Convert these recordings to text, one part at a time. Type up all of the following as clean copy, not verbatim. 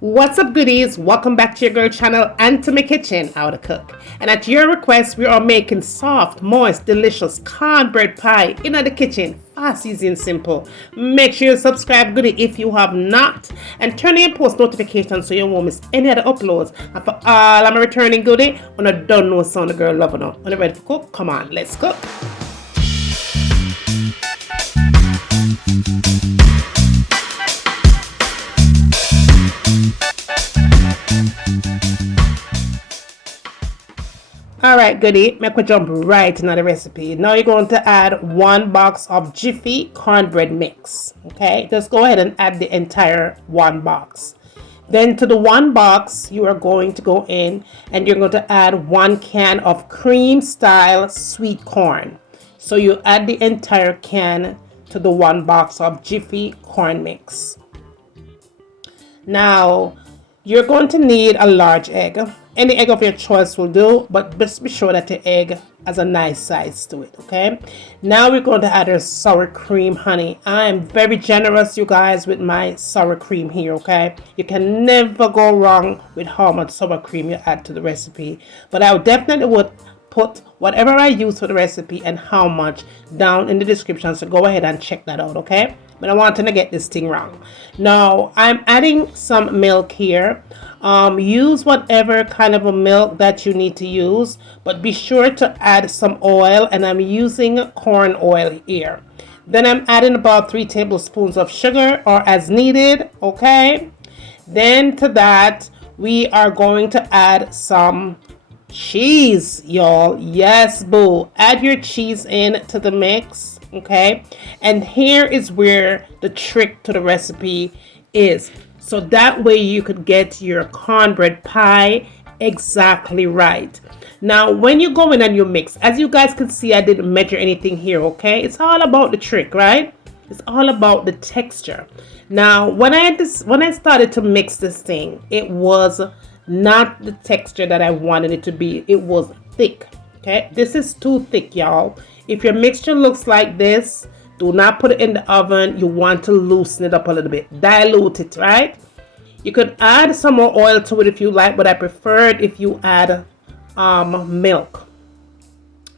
What's up, goodies? Welcome back to your girl channel and to my kitchen, How to Cook. And at your request, we are making soft, moist, delicious cornbread pie in the kitchen. Fast, easy, and simple. Make sure you subscribe, goodie, if you have not, and turn on post notifications so you won't miss any other uploads. And for all I'm returning goodie, on a don't know sound the girl loving her. On the ready to cook? Come on, let's cook. Alright, goodie, make we jump right into the recipe. Now you're going to add 1 box of Jiffy cornbread mix. Okay, just go ahead and add the entire 1 box. Then to the 1 box, you are going to go in and you're going to add 1 can of cream style sweet corn. So you add the entire can to the 1 box of Jiffy corn mix. Now you're going to need a large egg. Any egg of your choice will do, but just be sure that the egg has a nice size to it, okay? Now we're going to add our sour cream, honey. I am very generous, you guys, with my sour cream here, okay? You can never go wrong with how much sour cream you add to the recipe. But I definitely would put whatever I use for the recipe and how much down in the description, so go ahead and check that out, okay? But I wanted to get this thing wrong. Now I'm adding some milk here. Use whatever kind of a milk that you need to use, but be sure to add some oil, and I'm using corn oil here. Then I'm adding about 3 tablespoons of sugar, or as needed, okay? Then to that we are going to add some cheese, y'all. Yes, boo, add your cheese in to the mix, okay? And here is where the trick to the recipe is, so that way you could get your cornbread pie exactly right. Now when you go in and you mix, as you guys can see, I didn't measure anything here, okay? It's all about the trick, right? It's all about the texture. Now when I started to mix this thing, it was not the texture that I wanted it to be. It was thick, okay? This is too thick, y'all. If your mixture looks like this, do not put it in the oven. You want to loosen it up a little bit, dilute it, right? You could add some more oil to it if you like, but I prefer it if you add milk.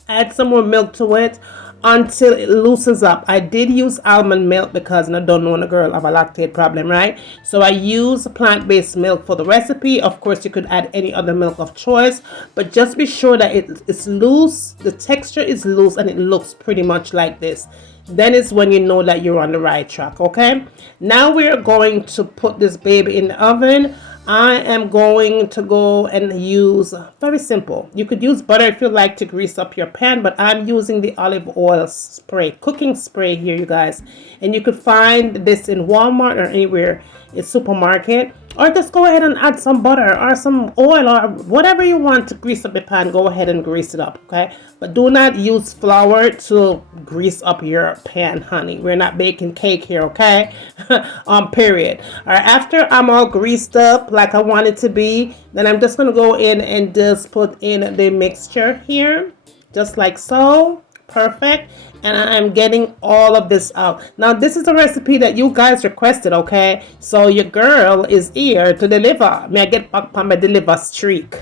Add some more milk to it until it loosens up. I did use almond milk because I don't know when a girl have a lactate problem, right? So I use plant-based milk for the recipe. Of course, you could add any other milk of choice, but just be sure that it's loose, the texture is loose, and it looks pretty much like this. Then is when you know that you're on the right track, okay? Now we're going to put this baby in the oven. I am going to go and use, very simple, you could use butter if you like to grease up your pan, but I'm using the olive oil spray, cooking spray here, you guys. And you could find this in Walmart or anywhere in supermarket, or just go ahead and add some butter or some oil or whatever you want to grease up the pan. Go ahead and grease it up, okay? But do not use flour to grease up your pan, honey. We're not baking cake here, okay? Period. All right, after I'm all greased up like I want it to be, then I'm just gonna go in and just put in the mixture here, just like so. Perfect. And I'm getting all of this out. Now this is a recipe that you guys requested, okay? So your girl is here to deliver. May I get back on my deliver streak?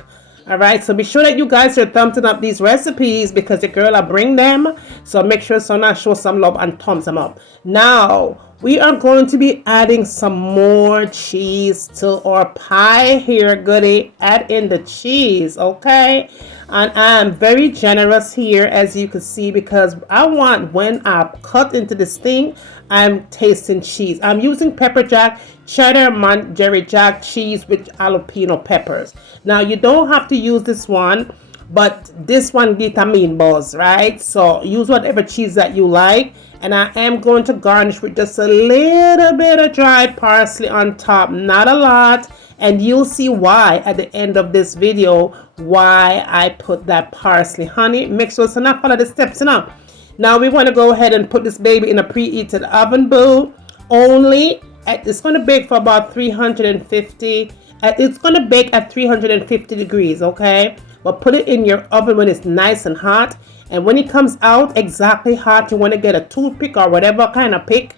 All right, so be sure that you guys are thumbing up these recipes because your girl I bring them. So make sure Sona show some love and thumbs them up. Now we are going to be adding some more cheese to our pie here, goodie. Add in the cheese, okay? And I'm very generous here, as you can see, because I want, when I cut into this thing, I'm tasting cheese. I'm using pepper jack, cheddar, Monterey Jack cheese with jalapeno peppers. Now you don't have to use this one, but this one get a mean buzz, right? So use whatever cheese that you like. And I am going to garnish with just a little bit of dried parsley on top, not a lot. And you'll see why at the end of this video, why I put that parsley, honey. Make sure it's enough, follow the steps enough. Now we want to go ahead and put this baby in a preheated oven, boo. It's going to bake for about 350. It's going to bake at 350 degrees, okay? But put it in your oven when it's nice and hot. And when it comes out exactly hot, you want to get a toothpick or whatever kind of pick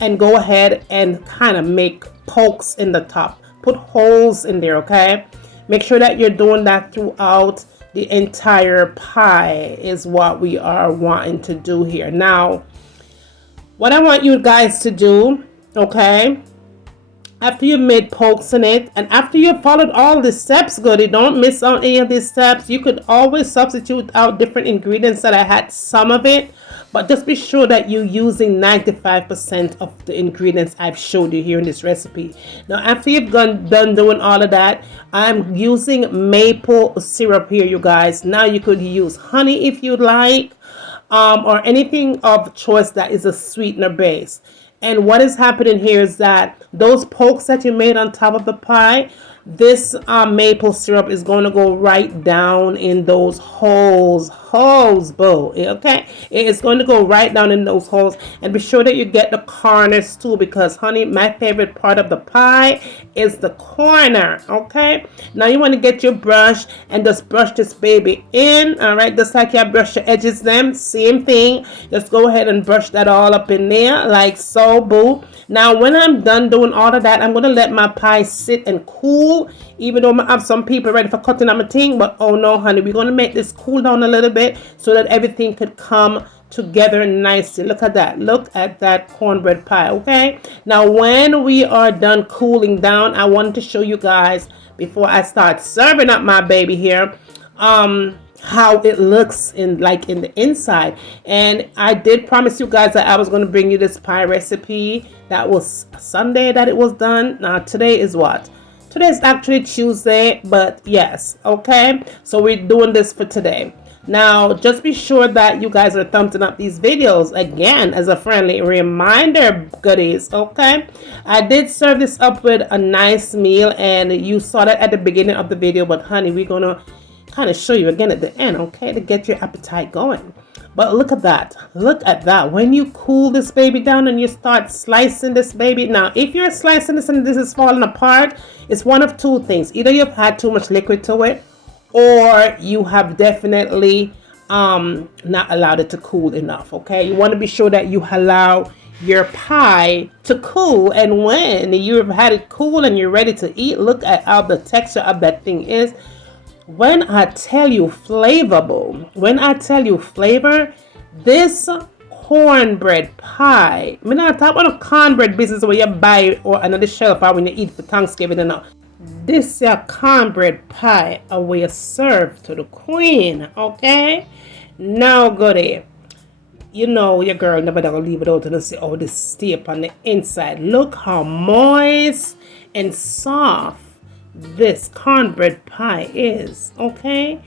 and go ahead and kind of make pokes in the top. put holes in there, okay? Make sure that you're doing that throughout the entire pie is what we are wanting to do here. Now, what I want you guys to do, okay, after you've made pokes in it and after you've followed all the steps, goody, don't miss out any of these steps. You could always substitute out different ingredients that I had some of it, but just be sure that you're using 95% of the ingredients I've showed you here in this recipe. Now, after you've done doing all of that, I'm using maple syrup here, you guys. Now you could use honey if you'd like, or anything of choice that is a sweetener base. And what is happening here is that those pokes that you made on top of the pie, this maple syrup is going to go right down in those holes, boo. Okay, it is going to go right down in those holes. And be sure that you get the corners too, because honey, my favorite part of the pie is the corner. Okay, now you want to get your brush and just brush this baby in. All right, just like you brush the edges, them same thing. Just go ahead and brush that all up in there like so, boo. Now when I'm done doing all of that, I'm going to let my pie sit and cool, even though I have some people ready for cutting on my thing. But oh no, honey, we're going to make this cool down a little bit so that everything could come together nicely. Look at that. Look at that cornbread pie. Okay, now when we are done cooling down, I wanted to show you guys before I start serving up my baby here how it looks in the inside. And I did promise you guys that I was going to bring you this pie recipe. That was Sunday that it was done. Now today is what? Today is actually Tuesday, but yes, okay, so we're doing this for today. Now just be sure that you guys are thumbsing up these videos again as a friendly reminder, goodies. Okay, I did serve this up with a nice meal, and you saw that at the beginning of the video, but honey, we're gonna kind of show you again at the end, okay, to get your appetite going. But look at that. Look at that. When you cool this baby down and you start slicing this baby. Now, if you're slicing this and this is falling apart, it's one of two things. Either you've had too much liquid to it, or you have definitely not allowed it to cool enough, okay? You want to be sure that you allow your pie to cool, and when you've had it cool and you're ready to eat, look at how the texture of that thing is. When I tell you flavorful, when I tell you flavor, this cornbread pie, I mean, not talk about a cornbread business where you buy or another shelf or when you eat for Thanksgiving and all. This cornbread pie we are served to the queen, okay? Now, goody, you know your girl never gonna leave it out and see all this stay up on the inside. Look how moist and soft this cornbread pie is, okay?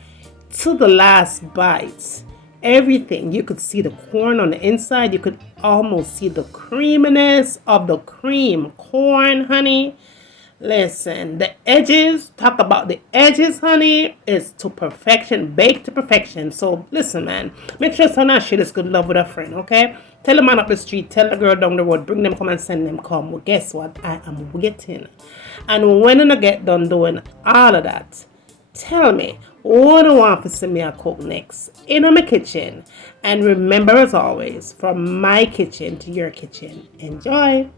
To the last bites, everything, you could see the corn on the inside. You could almost see the creaminess of the cream corn, honey. Listen, the edges, talk about the edges, honey, is to perfection, baked to perfection. So listen, man, make sure someone share this good love with a friend, okay? Tell a man up the street, tell a girl down the road, bring them, come and send them, come. Well, guess what? I am waiting. And when I get done doing all of that, tell me, what do you want to see me cook next in my kitchen? And remember, as always, from my kitchen to your kitchen, enjoy.